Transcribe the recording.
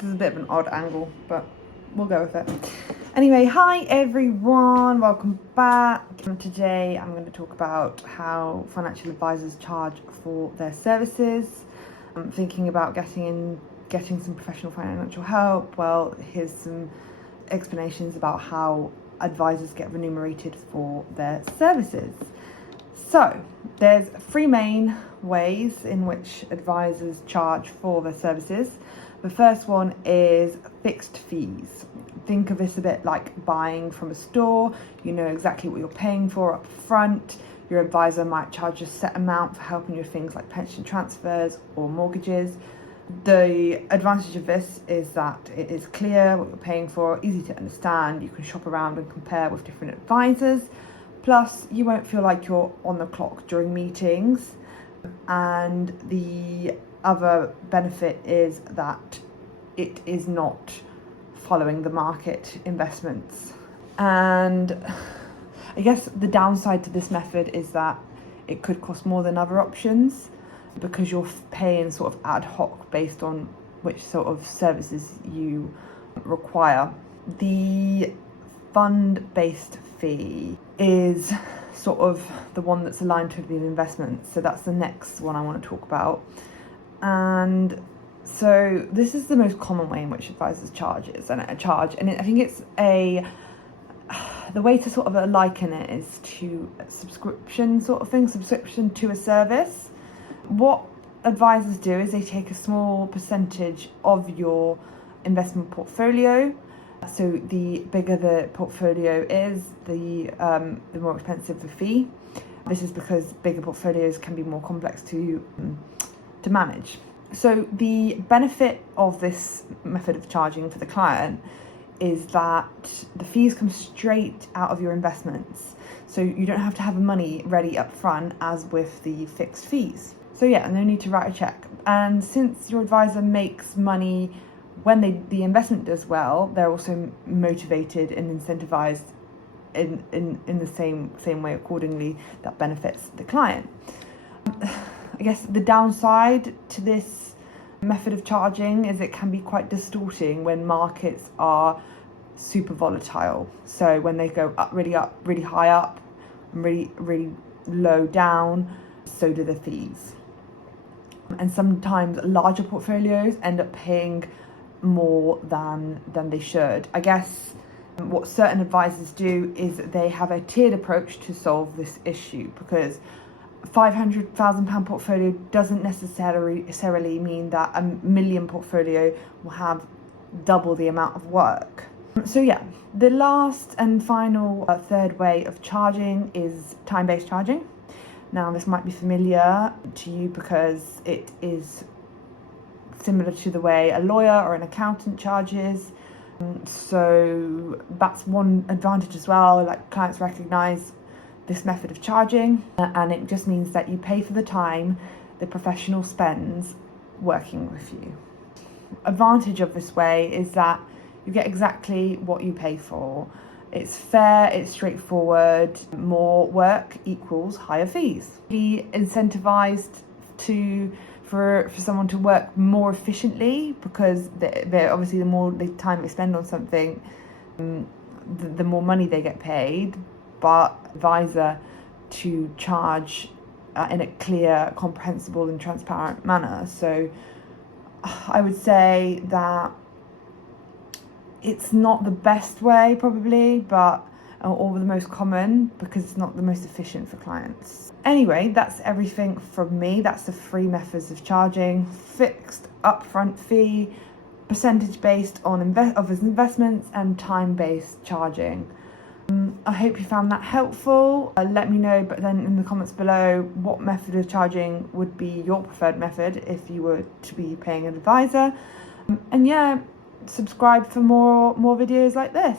This is a bit of an odd angle, but we'll go with it. Anyway, hi everyone, welcome back. Today I'm going to talk about how financial advisors charge for their services. I'm thinking about getting some professional financial help. Well, here's some explanations about how advisors get remunerated for their services. So there's three main ways in which advisors charge for their services. The first one is fixed fees. Think of this a bit like buying from a store. You know exactly what you're paying for up front. Your advisor might charge a set amount for helping you with things like pension transfers or mortgages. The advantage of this is that it is clear what you're paying for, easy to understand. You can shop around and compare with different advisors. Plus, you won't feel like you're on the clock during meetings. And the other benefit is that it is not following the market investments. And I guess the downside to this method is that it could cost more than other options because you're paying sort of ad hoc based on which sort of services you require. The fund-based fee is sort of the one that's aligned to the investments. So that's the next one I want to talk about. And so this is the most common way in which advisors charge. I think it's the way to sort of liken it is to a subscription sort of thing, subscription to a service. What advisors do is they take a small percentage of your investment portfolio. So the bigger the portfolio is, the more expensive the fee. This is because bigger portfolios can be more complex to manage. So the benefit of this method of charging for the client is that the fees come straight out of your investments. So you don't have to have the money ready up front as with the fixed fees. So yeah, no need to write a check. And since your advisor makes money when the investment does well, they're also motivated and incentivized in the same way accordingly that benefits the client. I guess the downside to this method of charging is it can be quite distorting when markets are super volatile. So when they go up, really high up, and really low down, so do the fees. And sometimes larger portfolios end up paying more than they should. I guess what certain advisors do is they have a tiered approach to solve this issue, because £500,000 portfolio doesn't necessarily mean that $1 million portfolio will have double the amount of work. So yeah, the last and final third way of charging is time-based charging. Now this might be familiar to you because it is similar to the way a lawyer or an accountant charges. So that's one advantage as well. Like, clients recognize this method of charging, and it just means that you pay for the time the professional spends working with you. Advantage of this way is that you get exactly what you pay for. It's fair, it's straightforward. More work equals higher fees. Be incentivized for someone to work more efficiently, because they're obviously the more time they spend on something, the more money they get paid. But advisor to charge in a clear, comprehensible and transparent manner. So I would say that it's not the best way probably, but or the most common, because it's not the most efficient for clients. Anyway, that's everything from me. That's the three methods of charging: fixed upfront fee, percentage based on investments, and time-based charging. I hope you found that helpful. Let me know, but then in the comments below, what method of charging would be your preferred method if you were to be paying an advisor. And yeah, subscribe for more videos like this.